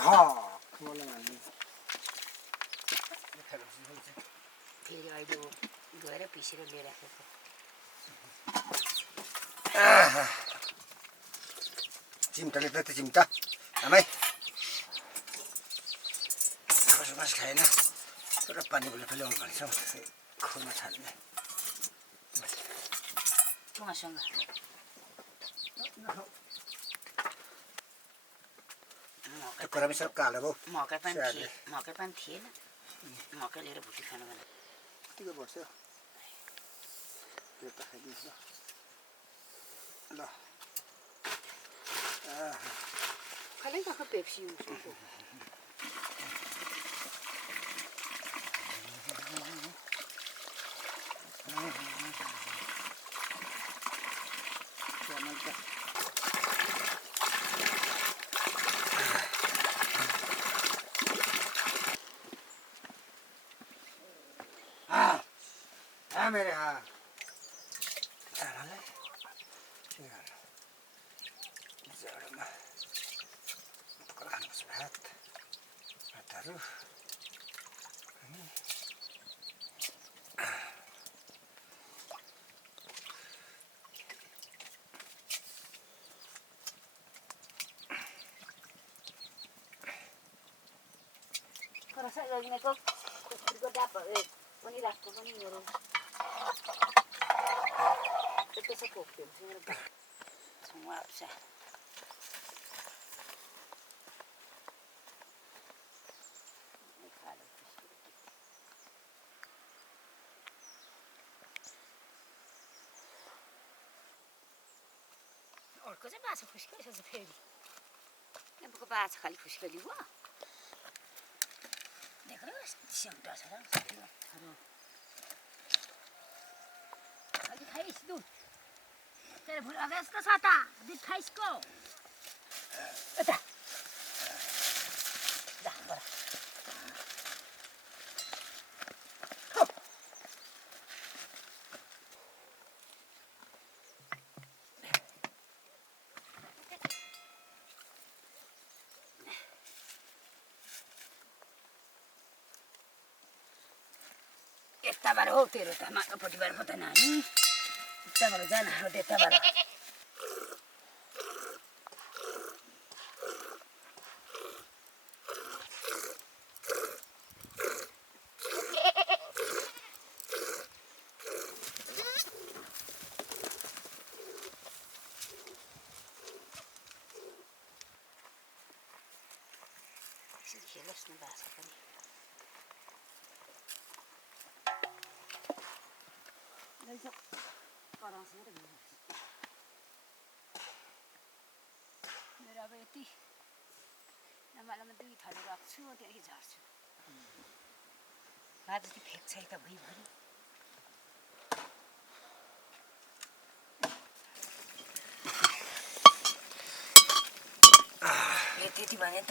मलाई हाल्नु फेरि अहिले गएर पिसेर लिएर आएको चिम्टाले त त्यो चिम्टा आमै खस खस खाएन तर पानी बोले फेरि आउनु भनेछ खोलमा छाल्ने उहाँसँग त्यो करामी सब कालो भयो मकै पनि थिएन मकै लिएर भुटी खानु भने कतिको पर्छ यो त खाइदिन्छ ल खालि काखो पेप्सी हुन्छ मेरे हाँ Rasa lagi neko juga dapat पनि राख्नु पनि मेरो itu sekopin semua bisa अर्को चाहिँ बाछा खुस्किएछ फेरि यहाँको बाछा खालि खुस्कियो हो देखो सिउँटा छ र अलि खाइस दुध तेरे भुल अगेस का साता दूध खाइस को एता जा बरा यता बार हो तेरो त माटोपट्टि बार पता नानी यता बार जान हो त्यता बार खेलोस् न बाछा पनि मेरो अब यति नमालामा दुई थलो राख्छु त्यही झार्छु आज चाहिँ फेक्छ त भुइँभरि त्यति भने त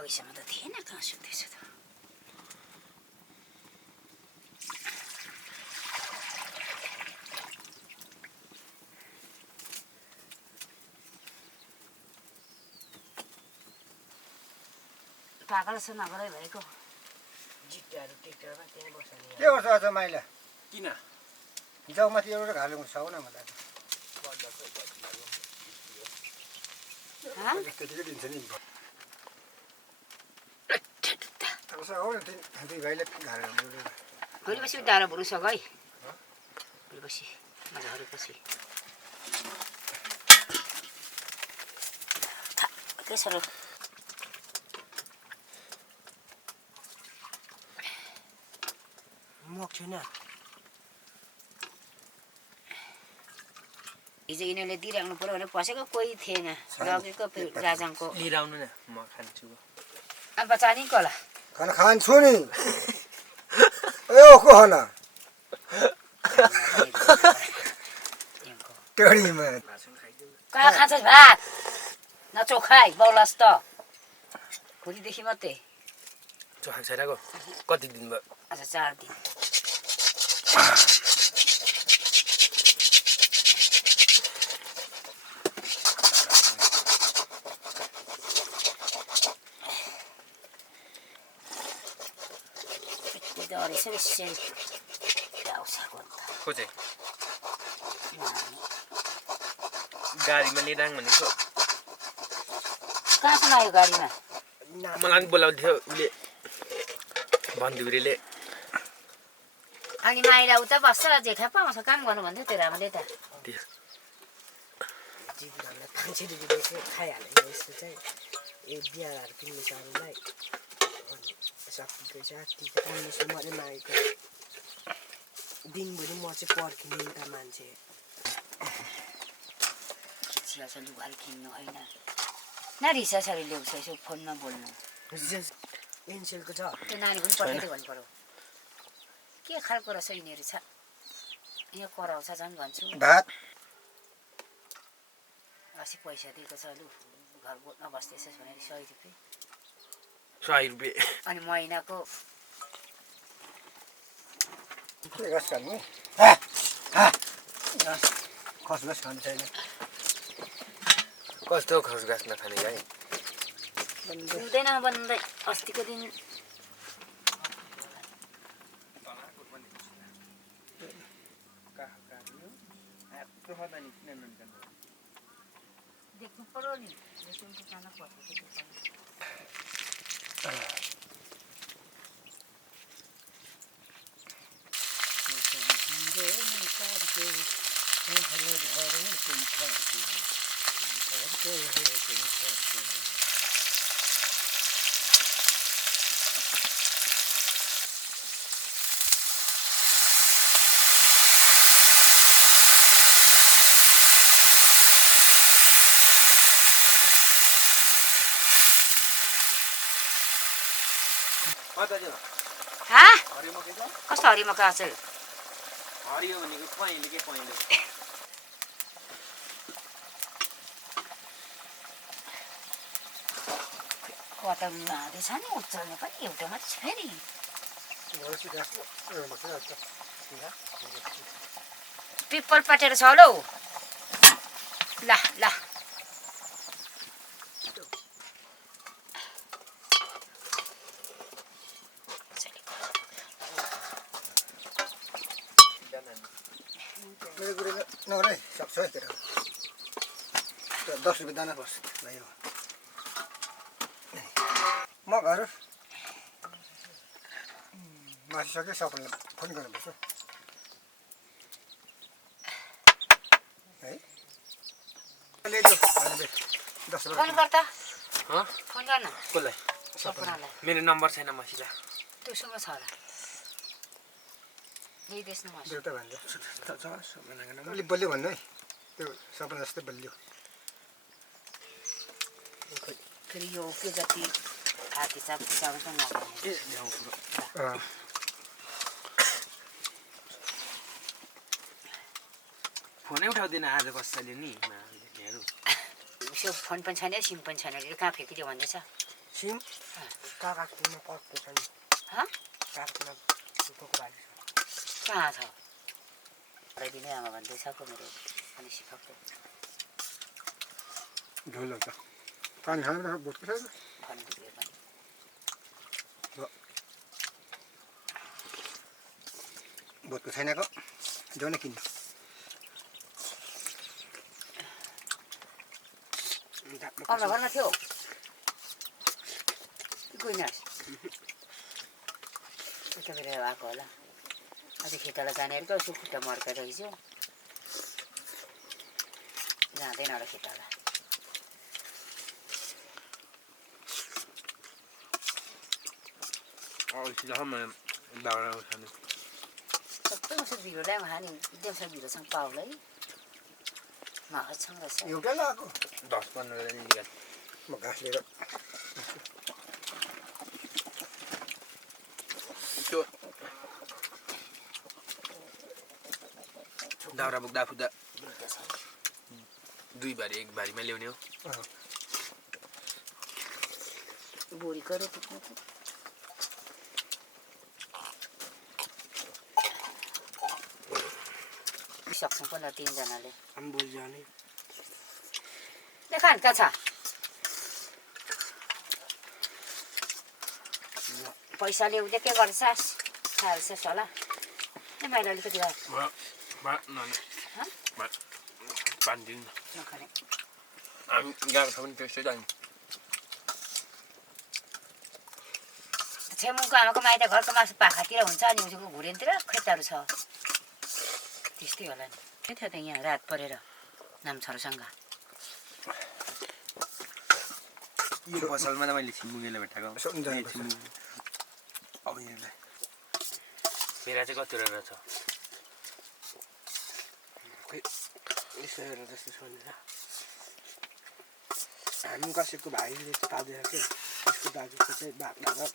अघिसम्म त थिएन कहाँ सुत्दैछ त पागल जस्तो नगरै भएको जिट्टाहरू टिक्टरमा त्यहीँ बस्ने के गर्छ आज माइला किन जाउमाथि एउटा घालु छ न मलाई त्यतिकै दिन्छ नि दुई भाइले भोलिपछि डाँडा भुरुसक है भोलिपछि झरेपछि के साह्रो मक छैन हिजो यिनीहरूले दिइराख्नु पर्यो भने पसेको कोही थिएन लगेको राजाङको लिएर आउनु न म खान्छु अब बचानी कोला खाना खान्छु नि ए को खाना टेडीमा कहाँ खान्छस् भात नचोखाइ बौलास् त भोलिदेखि मात्रै चोखा छैनको कति दिन भयो अच्छा 4 दिन सिधा रहेछ नि सेल आउँछ को चाहिँ गाडीमा लिइराङ भनेको कहाँसम्म आयो गाडीमा मलाई बोलाउँथ्यो उसले बन्धुले अनि माइला उता बस्छ जेठा पाउँछ काम गर्नु भन्थ्यो तेरो आमाले त जिब्रालाई 500 रुपियाँ चाहिँ खाइहाल्यो यस्तो चाहिँ बिहारहरू किन्ने चारोलाई अनि सकिएको छ 1500 मात्रै मागेको दिनभरि म चाहिँ पर्खिने एउटा मान्छे खिचिहाल्छ लुगाहरू किन्नु होइन न रिसासरी ल्याउँछ यसो फोनमा बोल्नु पेन्सिलको छ त्यो नानी पनि पठाइदियो भन्नु पऱ्यो के खालको रहेछ यिनीहरू छ यहाँ कराउँछ झन् भन्छु भात अस्ति पैसा दिएको छ लु घर बोट्न बस्दैछ भनेर 100 रुपियाँ अनि महिनाको के गर्छ नि खसखस खानु छैन कस्तो खसगास नखाने गाई हुँदैन बन्दै अस्तिको दिन देख्नु पर्यो नि खाना हाँ कस्तो हरिमका अचेल हरियो भनेको पहेँलो के पहेँलो कता हुँदैछ नि उचाल्ने पनि एउटा मात्रै छ फेरि पिपल पाटेर छ होला हौ ल ल मेरो कुरो नगरे सक्छ है केटा 10 रुपियाँ दाना पर्छ भयो म घर मासिसक्यो सबैलाई फोन गर्नुपर्छ है ल्याइदेऊ 10 रुपियाँ फोन गर्दा हँ फोन गर्न कसलाई सपनालाई मेरो नम्बर छैन मसित त्योसँग छ होला ल्याइदिएस् न म देउता भन्छ अलिक बलियो भन्नु है त्यो सपना जस्तै बलियो फेरि यो के जति हात हिसाब किताबसँग फोनै उठाउँदैन आज कसैले नि उसो फोन पनि छैन सिम पनि छैन कहाँ फ्याँकिदियो भन्दैछ सिम काकाकोमा पक्को छ नि काकाकोमा सुको बाली कहाँ छ दिने आमा भन्दैछ को मेरो अनि सिकाएको ढोल त पानी खानु बोटको छैन भन्दियो पनि बोटको छैनको जाउ न किन्नु कमला घरमा थियो गइन यता बेला आएको होला अझै खेताला जाने अरे उसको खुट्टा मर्काएर हिजो जाँदैन होला खेताला सबै उसो भिडो ल्यायो खाने देउसा भिडोसँग पाउला है माछसँग रहेछ एउटा लगाएको 10-15 दिन म घाँस लिएर दाउरा बोक्दा फुक्दा 2 बारी 1 बारीमा ल्याउने हो बोरी गऱ्यो पुग्नु सक्छौँ पनि 3 जनाले बोल जाने देखान कहाँ छ पैसा ल्याउँदै के गर्छस् खाएर शेष होला ए मैले अलिकति पानी दिनु नखाने हामी गएको छ भने त्यस्तै जानु छेमुङको आमाको माइत घरको मासु पाखातिर हुन्छ अनि उसको घुरेनतिर खेतहरू छ त्यस्तै होला नि के थियो त यहाँ रात परेर नामछरोसँग यो पसलमा त मैले छिम्मुगेलाई भेटाएको अब यहाँलाई मेरा चाहिँ कति रहेछ खै यसो हेरेर जस्तो छ भनेर हामी कसैको भाइले चाहिँ पाउँदैन थियो उसको दाजुको चाहिँ बाख्रा र